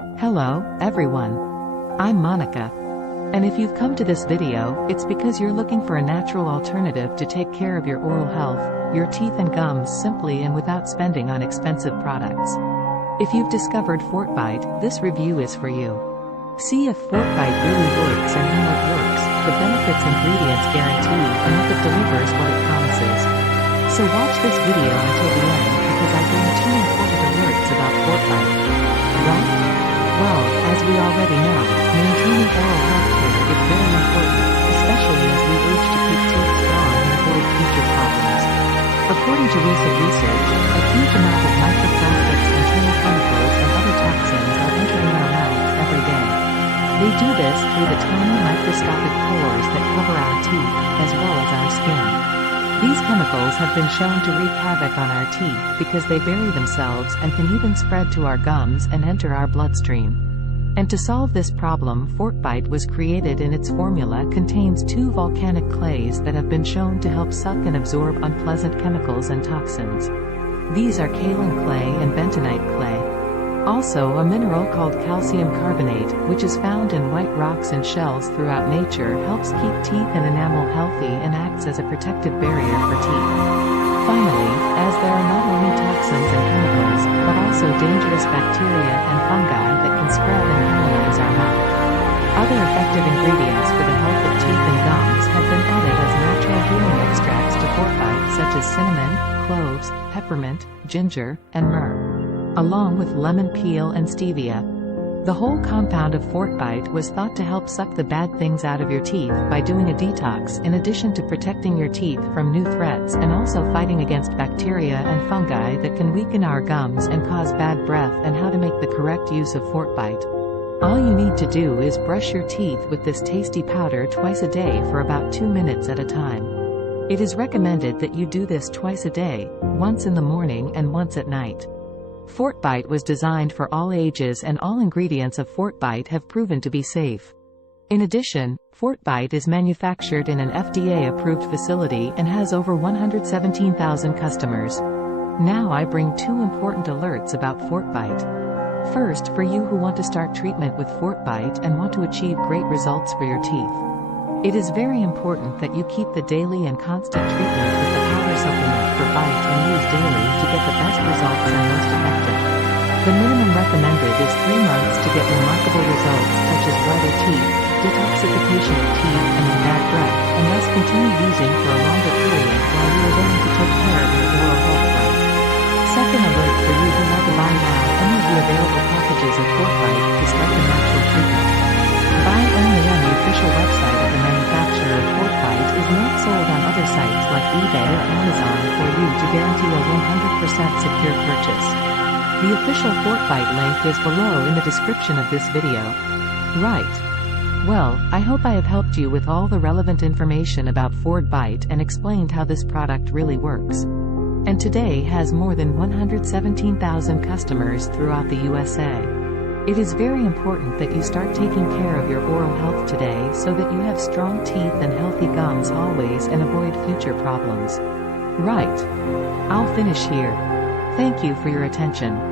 Hello, everyone. I'm Monica. And if you've come to this video, it's because you're looking for a natural alternative to take care of your oral health, your teeth and gums simply and without spending on expensive products. If you've discovered Fortbite, this review is for you. See if Fortbite really works and how it works, the benefits, ingredients guarantee, and if it delivers what it promises. So watch this video until the end because I bring 2 important alerts about Fortbite. Right? Well, as we already know, maintaining oral health care is very important, especially as we age to keep teeth strong and avoid future problems. According to recent research, a huge amount of microplastics, internal chemicals, and other toxins are entering our mouth every day. They do this through the tiny microscopic pores that cover our teeth, as well as our skin. These chemicals have been shown to wreak havoc on our teeth because they bury themselves and can even spread to our gums and enter our bloodstream. And to solve this problem, Fortbite was created, and its formula contains 2 volcanic clays that have been shown to help suck and absorb unpleasant chemicals and toxins. These are kaolin clay and bentonite clay. Also, a mineral called calcium carbonate, which is found in white rocks and shells throughout nature, helps keep teeth and enamel healthy and acts as a protective barrier for teeth. Finally, as there are not only toxins and chemicals, but also dangerous bacteria and fungi that can spread and colonize our mouth. Other effective ingredients for the health of teeth and gums have been added as natural healing extracts to Fortbite, such as cinnamon, cloves, peppermint, ginger, and myrrh, along with lemon peel and stevia. The whole compound of Fortbite was thought to help suck the bad things out of your teeth by doing a detox, in addition to protecting your teeth from new threats and also fighting against bacteria and fungi that can weaken our gums and cause bad breath. And how to make the correct use of Fortbite. All you need to do is brush your teeth with this tasty powder twice a day for about 2 minutes at a time. It is recommended that you do this twice a day, once in the morning and once at night. Fortbite was designed for all ages, and all ingredients of Fortbite have proven to be safe. In addition, Fortbite is manufactured in an FDA-approved facility and has over 117,000 customers. Now I bring 2 important alerts about Fortbite. First, for you who want to start treatment with Fortbite and want to achieve great results for your teeth. It is very important that you keep the daily and constant treatment with the powder supplement for bite and use daily to get the best results and most effective. The minimum recommended is 3 months to get remarkable results such as whiter teeth, detoxification of teeth and bad breath, and thus continue using for a longer period while you are willing to take care of your oral health right. Second alert for you who want to buy now any of the available packages of Fortbite to start the natural treatment. Buy only on the official website of the manufacturer. Fortbite is not sold on other sites like eBay or Amazon for you to guarantee a 100% secure purchase. The official Fortbite link is below in the description of this video. Right. Well, I hope I have helped you with all the relevant information about Fortbite and explained how this product really works. And today has more than 117,000 customers throughout the USA. It is very important that you start taking care of your oral health today so that you have strong teeth and healthy gums always and avoid future problems. Right. I'll finish here. Thank you for your attention.